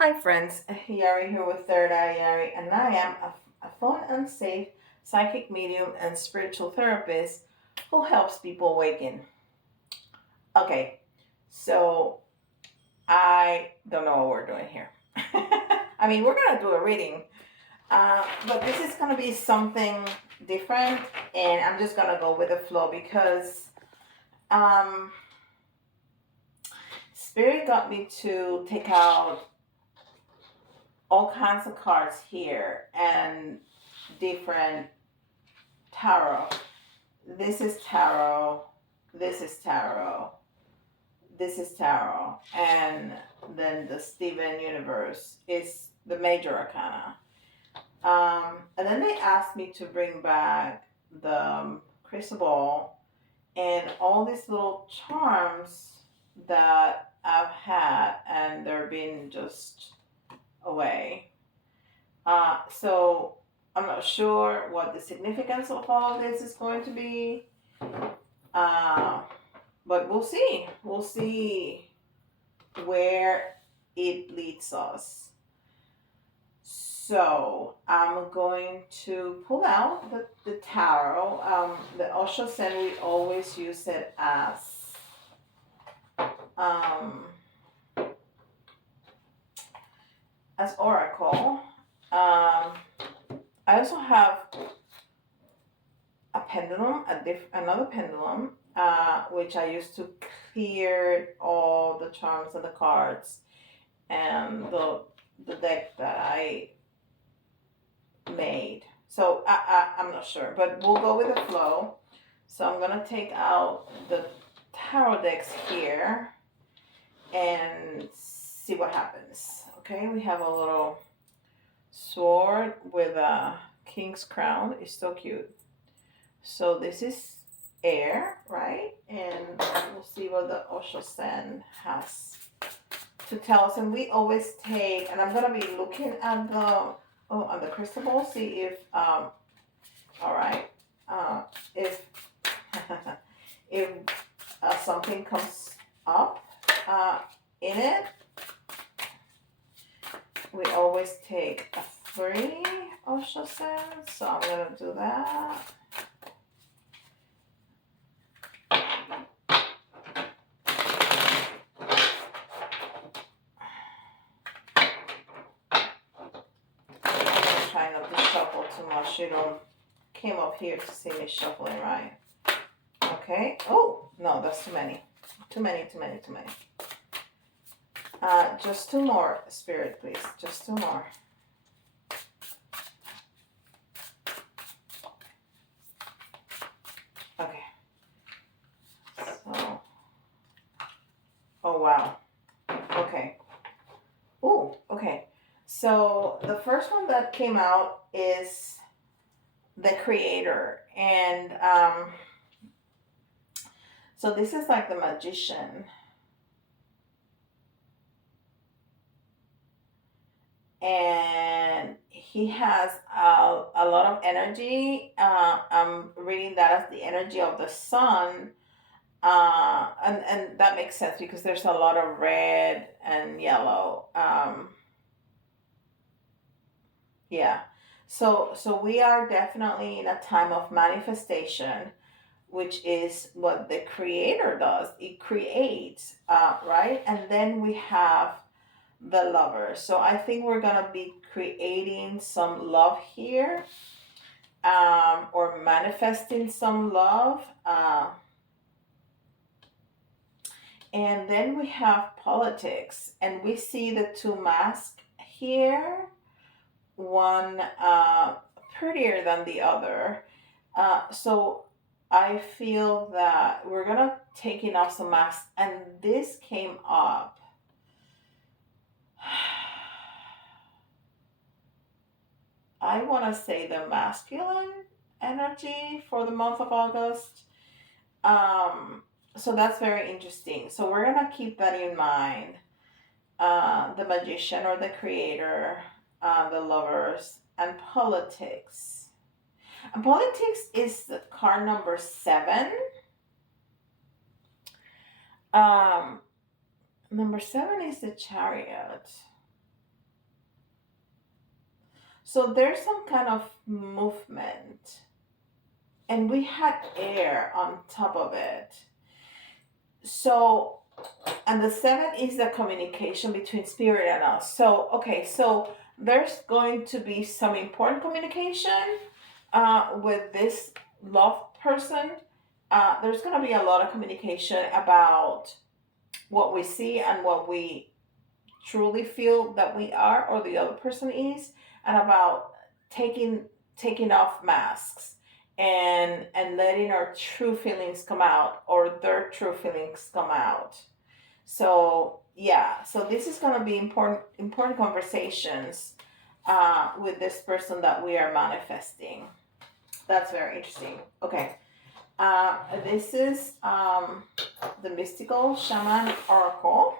Hi friends, Yari here with Third Eye Yari, and I am a phone unsafe psychic medium and spiritual therapist who helps people awaken. Okay, so I don't know what we're doing here. I mean, we're gonna do a reading, but this is gonna be something different, and I'm just gonna go with the flow because um, Spirit got me to take out all kinds of cards here and different tarot. This is tarot. This is tarot. This is tarot. And then the Steven Universe is the major arcana. And then they asked me to bring back the crystal ball and all these little charms that I've had, and they're being just away. So I'm not sure what the significance of all of this is going to be, uh, but we'll see. We'll see where it leads us. So I'm going to pull out the tarot. The Osho said we always use it um, as oracle. I also have a pendulum, another pendulum, which I used to clear all the charms and the cards and the deck that I made. So I'm not sure, but we'll go with the flow. So I'm gonna take out the tarot decks here and see what happens. Okay, we have a little sword with a king's crown. It's so cute. So this is air, right? And we'll see what the Osho Sen has to tell us. And we always take, and I'm gonna be looking at on the crystal ball, see if all right, if if something comes up in it. We always take a 3 Osho Sen, so I'm gonna do that. Try not to shuffle too much. You don't came up here to see me shuffling, right? Okay. Oh, no, that's too many. Too many, too many, too many. Just two more, Spirit, please. Just two more. Okay. So, oh, wow. Okay. Oh, okay. So the first one that came out is the Creator. And so this is like the Magician. And he has a lot of energy. I'm reading that as the energy of the sun. And that makes sense because there's a lot of red and yellow. Yeah. So we are definitely in a time of manifestation, which is what the creator does. It creates, right? And then we have the lover. So I think we're gonna be creating some love here, or manifesting some love. And then we have politics, and we see the two masks here, one prettier than the other. So I feel that we're gonna taking off some masks, and this came up. I want to say the masculine energy for the month of August. Um, so that's very interesting. So we're gonna keep that in mind. The magician or the creator, the lovers, and politics. And politics is the card number 7. Um, Number 7 is the chariot. So there's some kind of movement, and we had air on top of it. So, and the seven is the communication between spirit and us. So, okay, so there's going to be some important communication with this love person. There's going to be a lot of communication about what we see and what we truly feel that we are or the other person is, and about taking taking off masks and letting our true feelings come out or their true feelings come out. So yeah, so this is going to be important conversations with this person that we are manifesting. That's very interesting. Okay. This is the Mystical Shaman Oracle.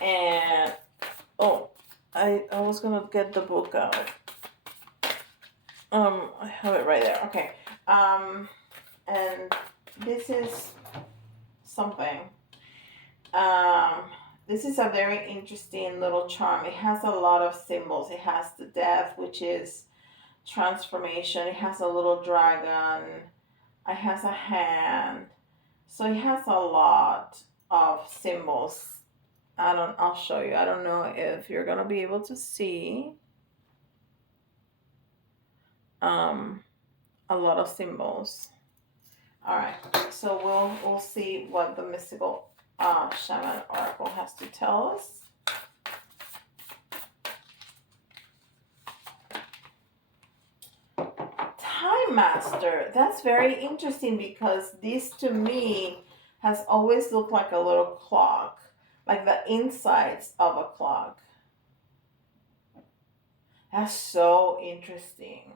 And oh, I was gonna get the book out. I have it right there. Okay. And this is something. Um, this is a very interesting little charm. It has a lot of symbols. It has the death, which is transformation. It has a little dragon. It has a hand. So it has a lot of symbols. I'll show you. I don't know if you're gonna be able to see a lot of symbols. All right, so we'll see what the Mystical Shaman Oracle has to tell us. Time Master. That's very interesting because this to me has always looked like a little clock, like the insides of a clock. That's so interesting.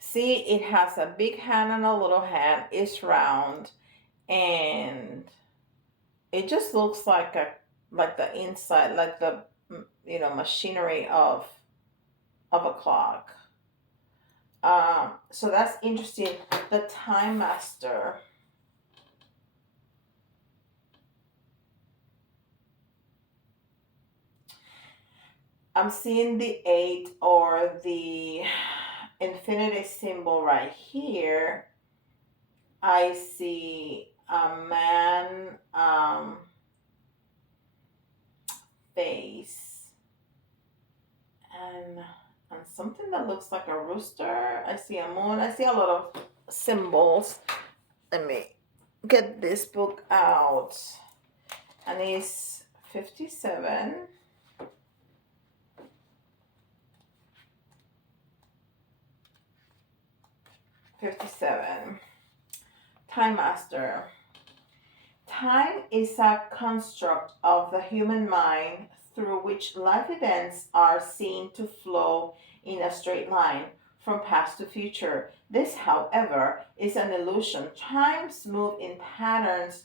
See, it has a big hand and a little hand. It's round, and it just looks like the inside, like the machinery of a clock. So that's interesting. The Time Master. I'm seeing the 8 or the infinity symbol right here. I see a man face and something that looks like a rooster. I see a moon. I see a lot of symbols. Let me get this book out. And it's 57. 57. Time Master. Time is a construct of the human mind through which life events are seen to flow in a straight line from past to future. This, however, is an illusion. Times move in patterns,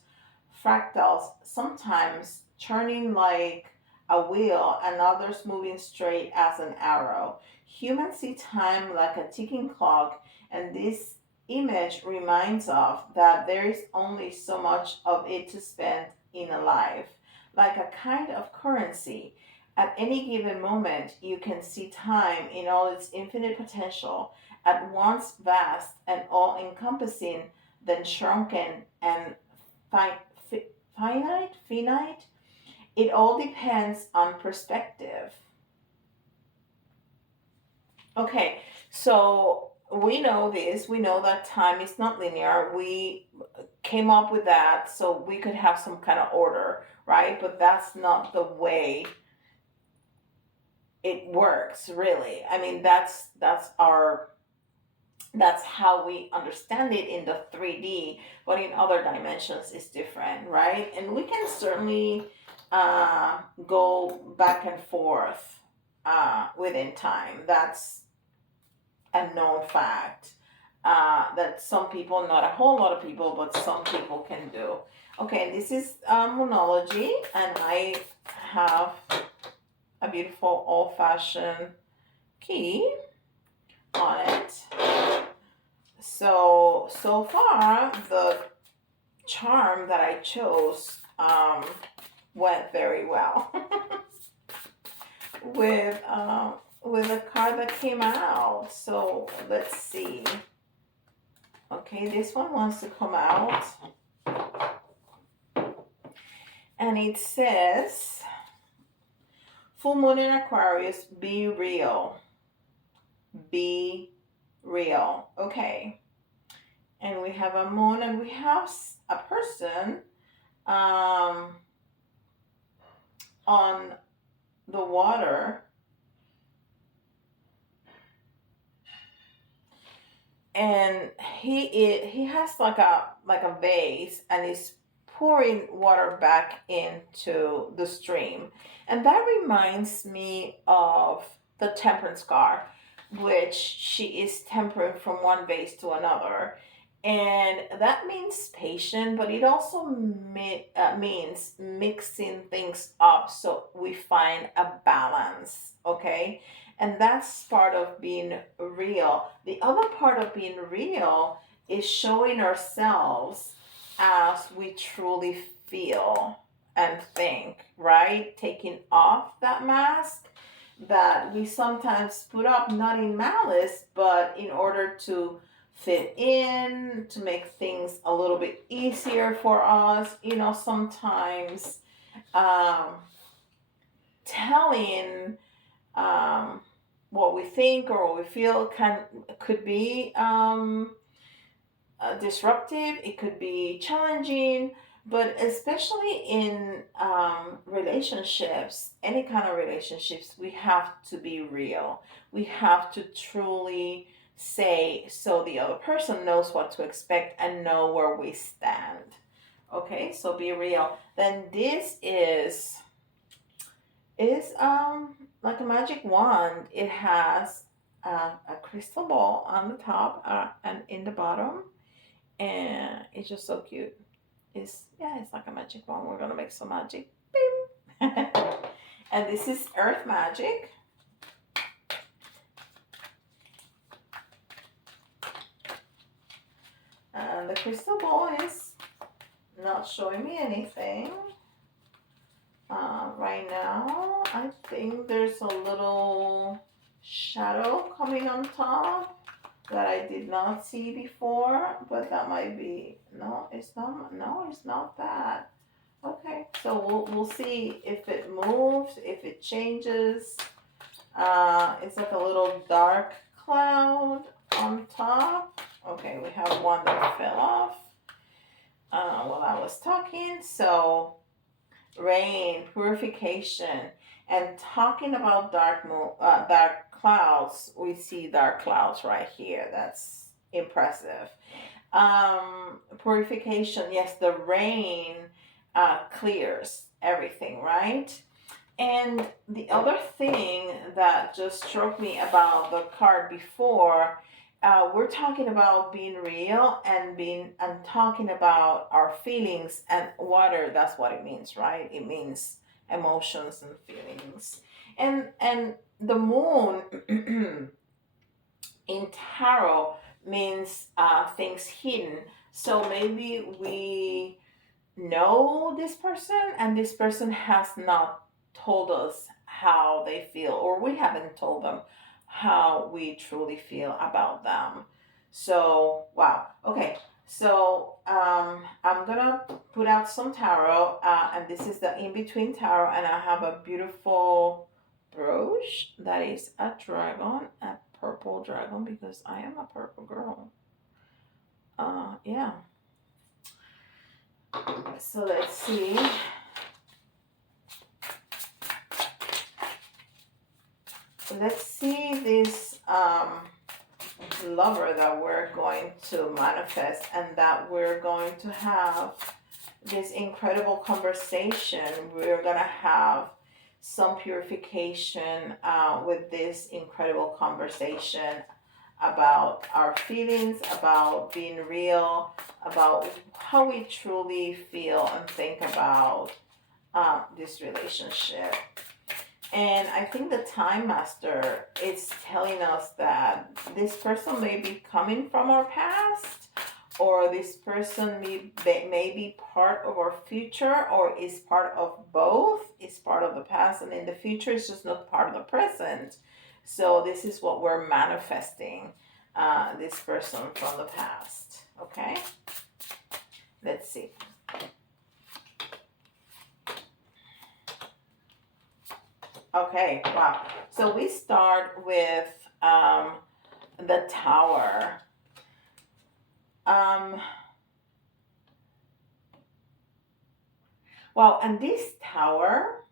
fractals, sometimes turning like a wheel and others moving straight as an arrow. Humans see time like a ticking clock, and this image reminds of that there is only so much of it to spend in a life, like a kind of currency. At any given moment, you can see time in all its infinite potential, at once vast and all encompassing, then shrunken and fi- finite. It all depends on perspective. Okay, so we know this. We know that time is not linear. We came up with that so we could have some kind of order, right? But that's not the way it works, really. I mean, that's how we understand it in the 3D, but in other dimensions it's different, right? And we can certainly go back and forth within time. That's a known fact that some people, not a whole lot of people, but some people can do. Okay, this is Moonology, and I have a beautiful old-fashioned key on it. So far, the charm that I chose went very well. with a card that came out. So let's see. Okay, this one wants to come out, and it says, "Full Moon in Aquarius, be real, be real." Okay, and we have a moon, and we have a person um, on the water, and he has like a vase, and he's pouring water back into the stream, and that reminds me of the temperance card, which she is tempering from one vase to another, and that means patient, but it also means mixing things up so we find a balance. Okay, and that's part of being real. The other part of being real is showing ourselves as we truly feel and think, right? Taking off that mask that we sometimes put up, not in malice, but in order to fit in, to make things a little bit easier for us. Sometimes um, telling what we think or what we feel could be disruptive. It could be challenging, but especially in relationships, any kind of relationships, we have to be real. We have to truly say so the other person knows what to expect and know where we stand. Okay, so be real. Then this is like a magic wand. It has a crystal ball on the top and in the bottom, and it's just so cute. It's like a magic wand. We're gonna make some magic. Beep. And this is earth magic. And the crystal ball is not showing me anything. Right now, I think there's a little shadow coming on top that I did not see before, but that might be, no, it's not, no, it's not that. Okay, so we'll see if it moves, if it changes. It's like a little dark cloud on top. Okay, we have one that fell off while I was talking. So rain, purification, and talking about dark clouds. We see dark clouds right here. That's impressive. Purification. Yes, the rain clears everything, right? And the other thing that just struck me about the card before, we're talking about being real and talking about our feelings, and water. That's what it means, right? It means emotions and feelings, and the moon in tarot means things hidden. So maybe we know this person, and this person has not told us how they feel, or we haven't told them how we truly feel about them. So, wow. Okay. So, I'm gonna put out some tarot, and this is the in between tarot, and I have a beautiful brooch that is a dragon, a purple dragon, because I am a purple girl. Yeah. So let's see. Let's see this lover that we're going to manifest, and that we're going to have this incredible conversation. We're going to have some purification with this incredible conversation about our feelings, about being real, about how we truly feel and think about this relationship. And I think the Time Master is telling us that this person may be coming from our past, or this person may be part of our future, or is part of both, is part of the past and in the future, it's just not part of the present. So this is what we're manifesting, this person from the past. Okay, let's see. Okay, wow. So we start with the Tower. Well, and this tower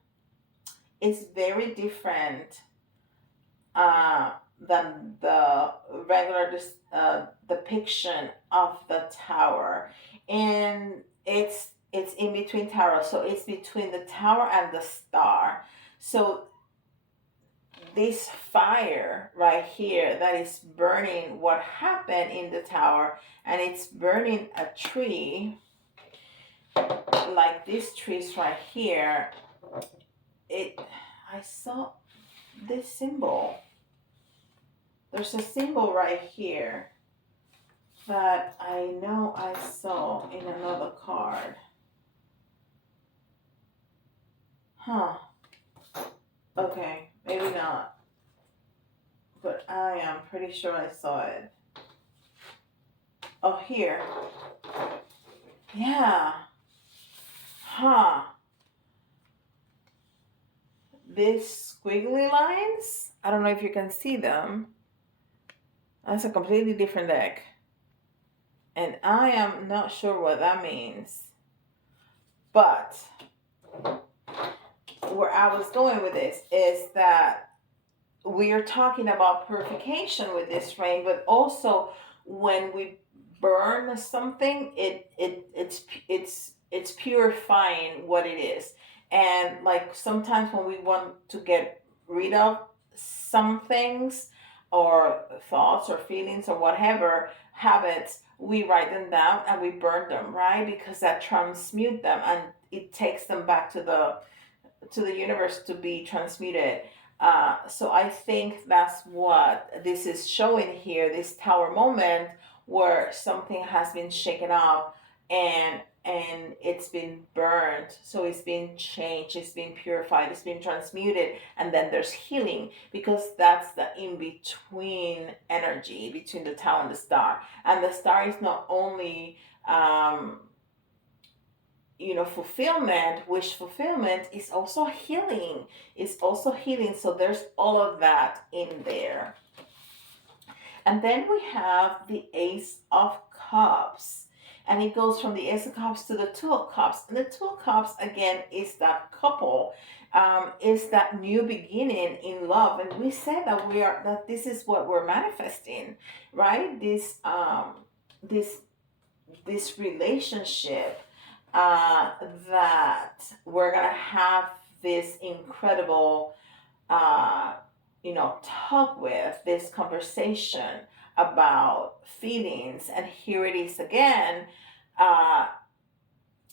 is very different than the regular depiction of the tower, and it's in between towers, so it's between the tower and the star. So this fire right here that is burning what happened in the tower, and it's burning a tree, like these trees right here. I saw this symbol. There's a symbol right here that I know I saw in another card. Huh. Okay, maybe not. But I am pretty sure I saw it. Oh, here. Yeah. Huh. These squiggly lines, I don't know if you can see them. That's a completely different deck. And I am not sure what that means. But where I was going with this is that we are talking about purification with this rain, but also when we burn something, it's purifying what it is. And like sometimes when we want to get rid of some things, or thoughts or feelings or whatever habits, we write them down and we burn them, right? Because that transmute them, and it takes them back to the universe to be transmuted. So I think that's what this is showing here, this tower moment where something has been shaken up, and it's been burned. So it's been changed, it's been purified, it's been transmuted, and then there's healing, because that's the in between energy between the tower and the star. And the star is not only fulfillment, wish fulfillment, is also healing. It's also healing. So there's all of that in there. And then we have the Ace of Cups. And it goes from the Ace of Cups to the Two of Cups. And the Two of Cups, again, is that couple. Is that new beginning in love. And we said that this is what we're manifesting, right? This relationship, that we're gonna have this incredible talk with, this conversation about feelings. And here it is again, uh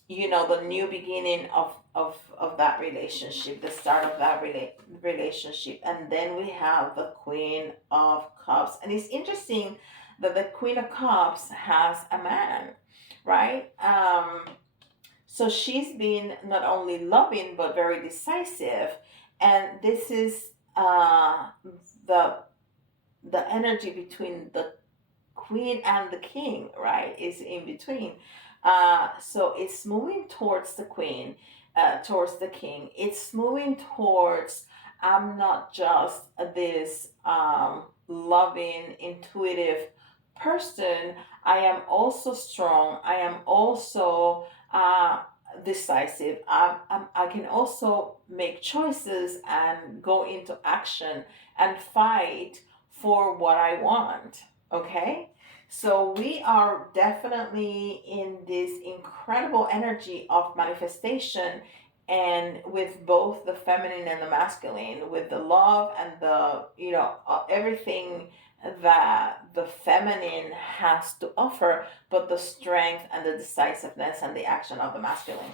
the new beginning of that relationship, the start of that relationship. And then we have the Queen of Cups, and it's interesting that the Queen of Cups has a man, right? So she's been not only loving but very decisive, and this is the the energy between the queen and the king, right? Is in between. So it's moving towards the queen, towards the king. It's moving towards, I'm not just this loving, intuitive person. I am also strong. I am also decisive. I can also make choices and go into action and fight for what I want. Okay? So we are definitely in this incredible energy of manifestation, and with both the feminine and the masculine, with the love and the, everything that the feminine has to offer, but the strength and the decisiveness and the action of the masculine.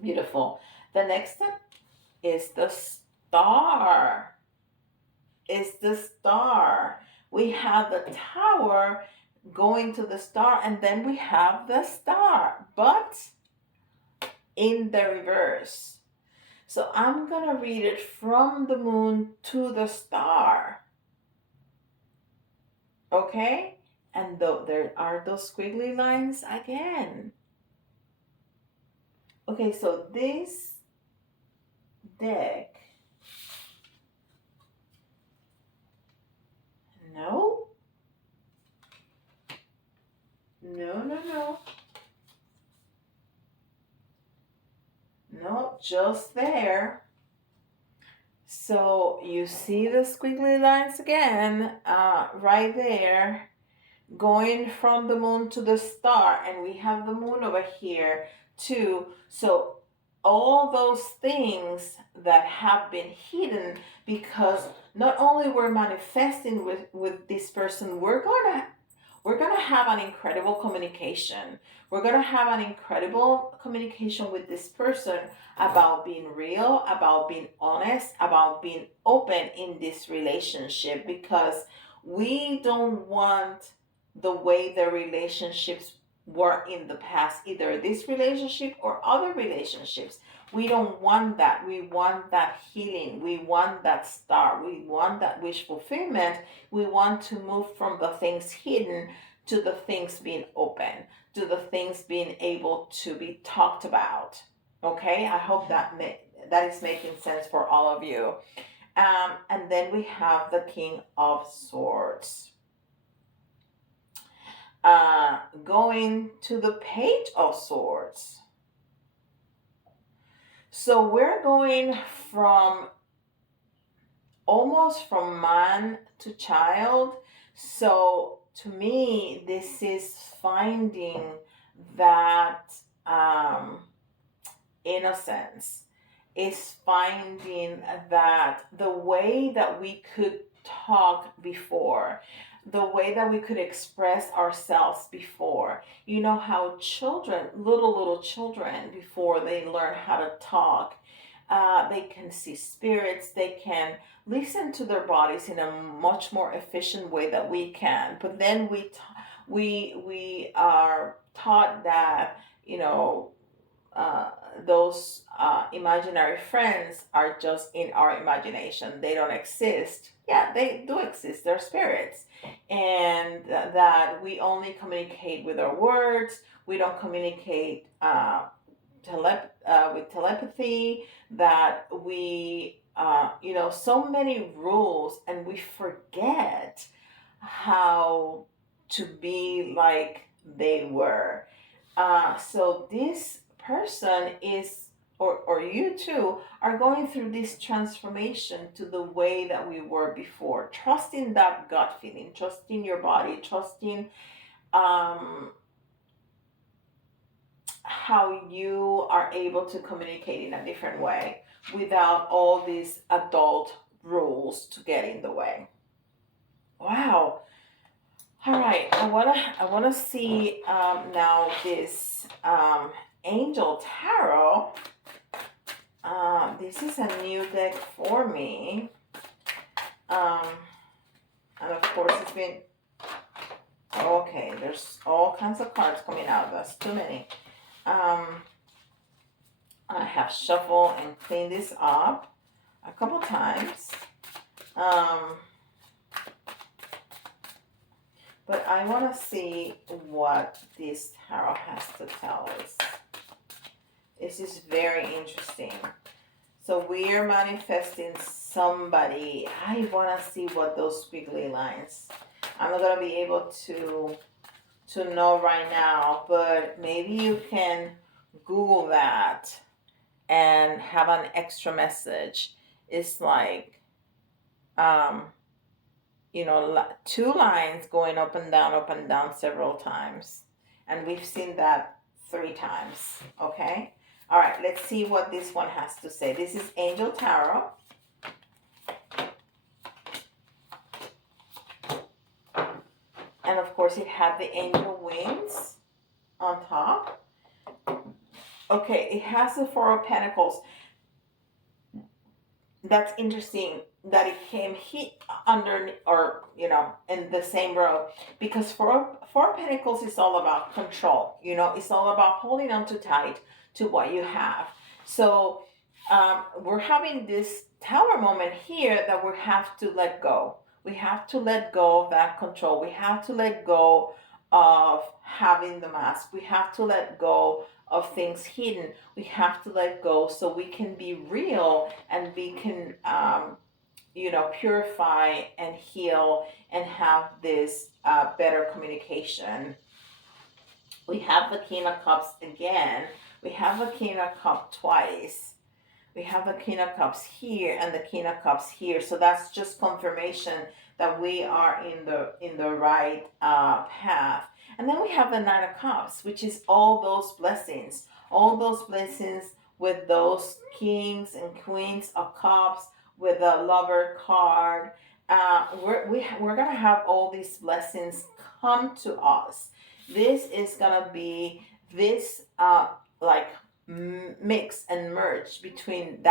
Beautiful. The next one is the star. Is the star. We have the tower going to the star, and then we have the star, but in the reverse. So I'm gonna read it from the moon to the star. Okay? And there are those squiggly lines again. Okay, so this deck, no, no, no, no, no, just there. So you see the squiggly lines again, right there, going from the moon to the star, and we have the moon over here too. So all those things that have been hidden, because not only we're manifesting with this person, we're gonna have an incredible communication. We're gonna have an incredible communication with this person about being real, about being honest, about being open in this relationship, because we don't want the way the relationships were in the past, either this relationship or other relationships. We don't want that. We want that healing. We want that star. We want that wish fulfillment. We want to move from the things hidden to the things being open, to the things being able to be talked about. Okay, I hope that is making sense for all of you. And then we have the King of Swords. Going to the Page of Swords. So we're going from almost from man to child. So to me, this is finding that innocence, is finding that the way that we could talk before, the way that we could express ourselves before. You know how children, little children, before they learn how to talk, they can see spirits, they can listen to their bodies in a much more efficient way that we can. But then we are taught that, you know, uh, those imaginary friends are just in our imagination. They don't exist. Yeah, they do exist. They're spirits. And that we only communicate with our words. We don't communicate with telepathy. That we, so many rules, and we forget how to be like they were. So this person is, or you too, are going through this transformation to the way that we were before. Trusting that gut feeling, trusting your body, trusting um, how you are able to communicate in a different way without all these adult rules to get in the way. Wow. All right, I wanna see now this Angel Tarot. This is a new deck for me, um, and of course it's been okay. There's all kinds of cards coming out. That's too many. I have shuffled and cleaned this up a couple times. But I want to see what this tarot has to tell us. This is very interesting. So we are manifesting somebody. I want to see what those squiggly lines. I'm not going to be able to know right now, but maybe you can Google that and have an extra message. It's like, two lines going up and down several times. And we've seen that 3 times. Okay? All right, let's see what this one has to say. This is Angel Tarot. And of course, it had the angel wings on top. Okay, it has the Four of Pentacles. that's interesting that it came under, or in the same row, because four pentacles is all about control. It's all about holding on too tight to what you have. So we're having this tower moment here that we have to let go. We have to let go of that control. We have to let go of having the mask. We have to let go of things hidden. We have to let go so we can be real, and we can purify and heal and have this better communication. We have the King of Cups again. We have the King of Cups twice. We have the King of Cups here and the King of Cups here. So that's just confirmation that we are in the right path. And then we have the Nine of Cups, which is all those blessings with those kings and queens of cups, with the Lover card. We're gonna have all these blessings come to us. This is gonna be this like mix and merge between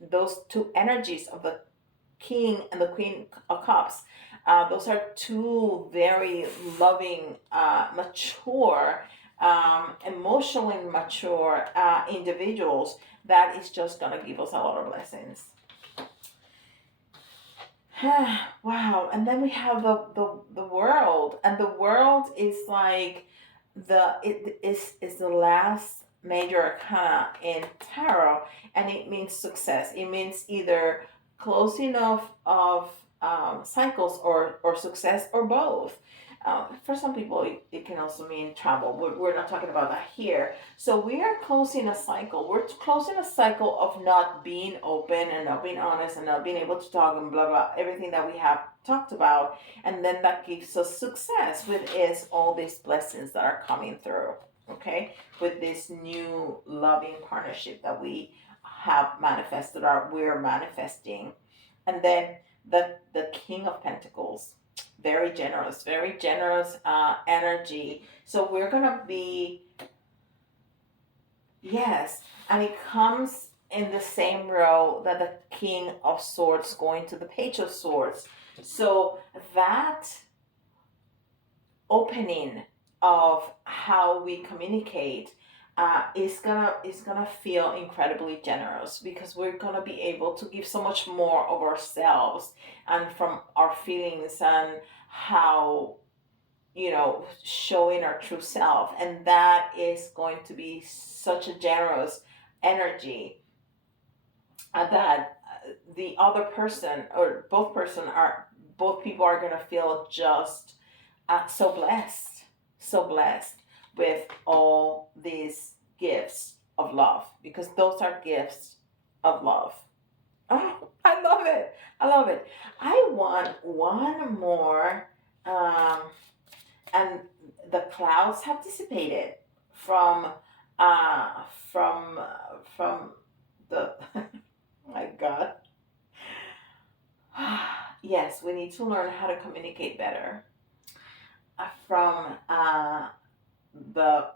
those two energies of the King and the Queen of Cups. Those are two very loving, mature, emotionally mature individuals that is just gonna give us a lot of blessings. Wow. And then we have the world, and the world is like it is the last major arcana in tarot, and it means success. It means either closing of cycles, or success, or both. For some people, it can also mean travel. We're not talking about that here. So we are closing a cycle. We're closing a cycle of not being open, and not being honest, and not being able to talk, and blah blah, everything that we have talked about. And then that gives us success, with is all these blessings that are coming through. Okay, with this new loving partnership that we have manifested, or we're manifesting. And then the King of Pentacles, very generous energy. So we're gonna be, yes, and it comes in the same row that the King of Swords going to the Page of Swords. So that opening of how we communicate is gonna feel incredibly generous, because we're gonna be able to give so much more of ourselves, and from our feelings, and how showing our true self. And that is going to be such a generous energy, that the other person, or both people are going to feel just so blessed, so blessed with all these gifts of love, because those are gifts of love. Oh, I love it. I love it. I want one more. And the clouds have dissipated from uh from from the my god. Yes, we need to learn how to communicate better, from the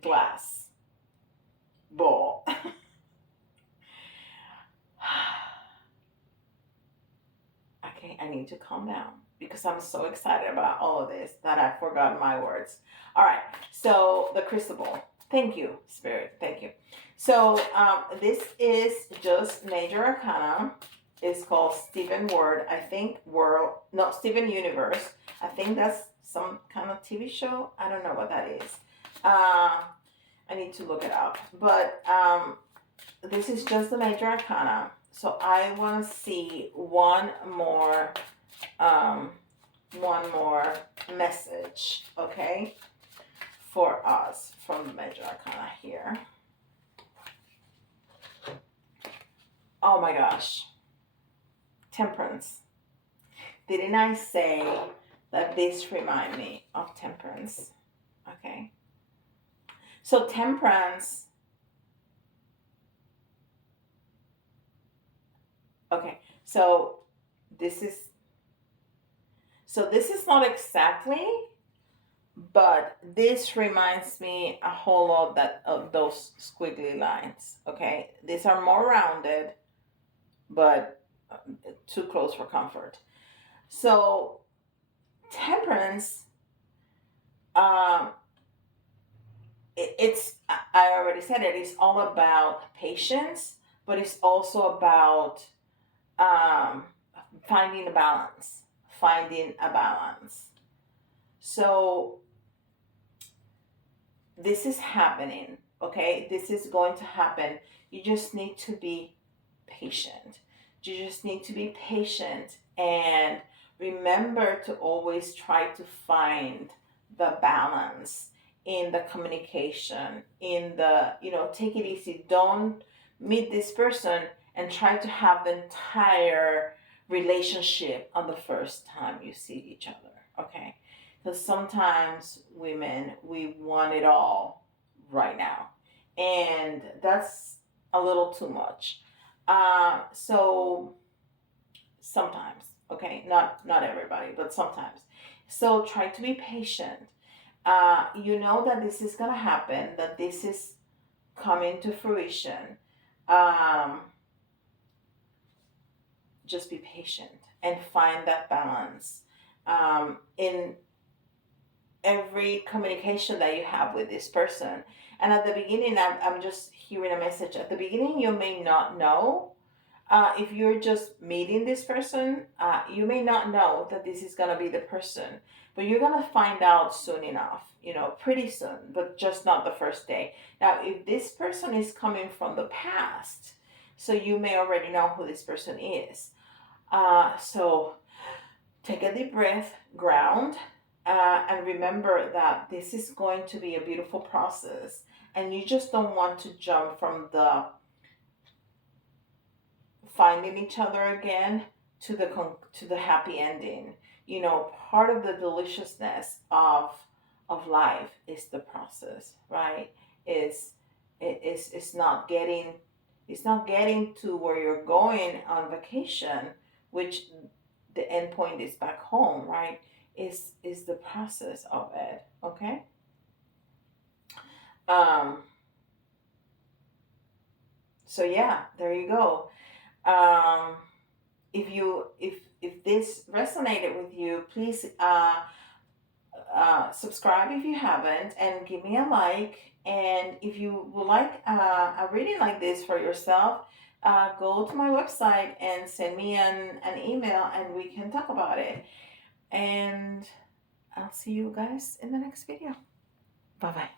glass bowl. Okay, I need to calm down, because I'm so excited about all of this that I've forgotten my words. All right, so the crystal ball. Thank you, Spirit. Thank you. So this is just Major Arcana. It's called Steven Word. I think World, no, Steven Universe. I think that's some kind of TV show. I don't know what that is. I need to look it up. But this is just the Major Arcana. So I want to see one more message, okay, for us from the Major Arcana here. Oh my gosh. Temperance. Didn't I say that this remind me of temperance? Okay. So temperance. Okay. So this is not exactly, but this reminds me a whole lot of those squiggly lines. Okay. These are more rounded. but too close for comfort. So temperance, um, it's, I already said it, it's all about patience, but it's also about um, finding a balance, finding a balance. So this is happening, okay? This is going to happen. You just need to be patient. You just need to be patient and remember to always try to find the balance in the communication, in the, take it easy. Don't meet this person and try to have the entire relationship on the first time you see each other, okay? Because sometimes women, we want it all right now. And that's a little too much. So sometimes, okay, not everybody, but sometimes. So try to be patient. You know that this is gonna happen, that this is coming to fruition. Um, just be patient and find that balance in every communication that you have with this person. And at the beginning, I'm just hearing a message. At the beginning, you may not know. If you're just meeting this person, you may not know that this is going to be the person, but you're going to find out soon enough, pretty soon, but just not the first day. Now, if this person is coming from the past, so you may already know who this person is. So take a deep breath, ground, and remember that this is going to be a beautiful process. And you just don't want to jump from the finding each other again to the happy ending. Part of the deliciousness of life is the process, right? Is it's not getting to where you're going on vacation, which the end point is back home, right? Is the process of it, okay? Um, so yeah, there you go. Um, if this resonated with you, please subscribe if you haven't, and give me a like. And if you would like a reading like this for yourself, go to my website and send me an email, and we can talk about it. And I'll see you guys in the next video. Bye bye.